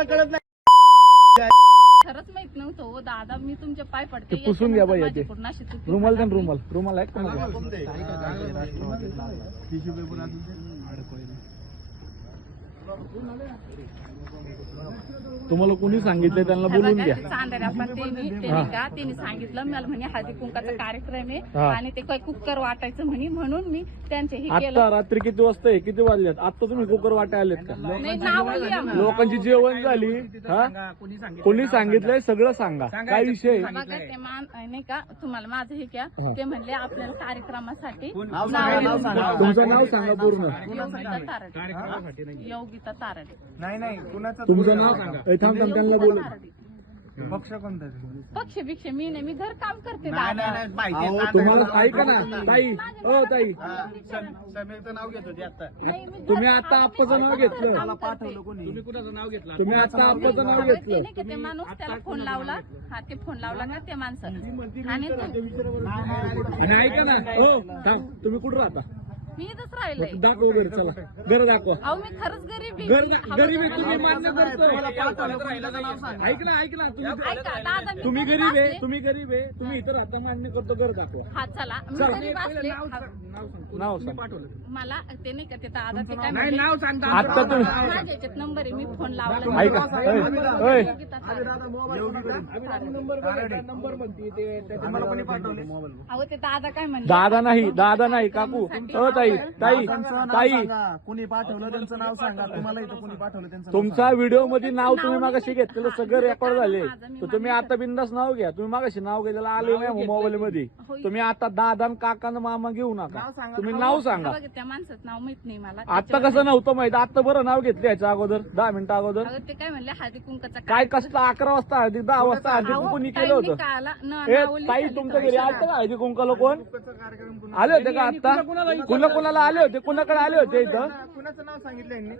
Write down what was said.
तुला कळत नाही? खरंच माहित नव्हतं हो दादा, मी तुमच्या पाय पडते. ते पुसून घ्या बाई, ते रुमाल द्या, रुमाल आहे का? तुम्हाला कोणी सांगितलं त्यांना बोलून घ्या. चांदऱ्या पण त्यांनी सांगितलं मला म्हणे हळदी कुंकाचा कार्यक्रम आहे आणि ते काही कुकर वाटायचं म्हणे, म्हणून मी त्यांचे हे केलं. आता रात्री किती वाजता आहे, किती वाजल्यात? आता तुम्ही कुकर वाटाय आलेत का? नाही, नाव लिहा मग. लोकांची जेवण झाली. कोणी सांगितलंय सगळं सांगा, काय विषय? बघा ते नाही का तुम्हाला माझं हे क्या ते म्हणले आपल्याला कार्यक्रमासाठी तुमचं नाव सांगा पूर्ण. योगिता तारडे. योगिता तारडे. नाही कुणाचं तुमचं नाव सांगा. थांब त्यांना बोलू. पक्ष कोणता? पक्ष भिक्ष मी नाही, मी घर काम करते. नाही तुम्हाला ताई का ना ताई, ओ ताई, समीरचं नाव घेत होती आता. तुम्ही आता आप्पाचं नाव घेतलं. तुम्ही कुणाचं नाव घेतलं? तुम्ही आता आप्पाचं नाव घेतलं. ते माणूस त्याला फोन लावला, हा ते फोन लावला ना ते माणसं आणि आणि ऐका ना, हो थांब, तुम्ही कुठं राहता? मी इथंच राहिलंय. दाखव घर, चला घर दाखवा. अहो मी खरंच गरीब गरीब आहे तुम्ही, मान्य करतो. ऐक ना तुम्ही गरीब आहे, तुम्ही गरीब आहे, तुम्ही इथं राहता, मान्य करतो, घर दाखवा. हा चला मी गरीब असले. नाव सांग. मला ते नाही का ते दादा ते काय नाही, नाव सांगता. आता तुम्ही माझ्या याच्यात नंबर आहे, मी फोन लावला. ऐका, ओय, अहो ते दादा काय म्हणले, दादा नाही काकू. ताई ताई ताई, कुणी पाठवलं त्यांचं नाव सांगा. तुम्हाला इथं कुणी पाठवलं त्यांचं? तुमच्या व्हिडिओ मध्ये नाव तुम्ही मागाशी घेतलेलं सगळं रेकॉर्ड झाले. तर तुम्ही आता बिंदास नाव घ्या. तुम्ही मागाशी नाव घेतलेलं आले नाही मोबाईल मध्ये. तुम्ही आता दादा काका मामा घेऊ नका, तुम्ही नाव सांगा. त्या माणसाचं नाव माहित नाही मला. आता कसं नव्हतं माहित, आता बरं नाव घेतलं याच्या अगोदर 10 मिनिटं अगोदर. अहो ते काय म्हणले हळदी कुंकाचा काय कसलं 11 वाजता हळदी, 10 वाजता हळदी कुंकू केलं होतं? ताई तुमच्या घरी आलं का हळदी कुंकाला? कोण आले होते का आता? कुणाला आले होते? कुणाकडे आले होते इथं? कुणाचं नाव सांगितलं यांनी?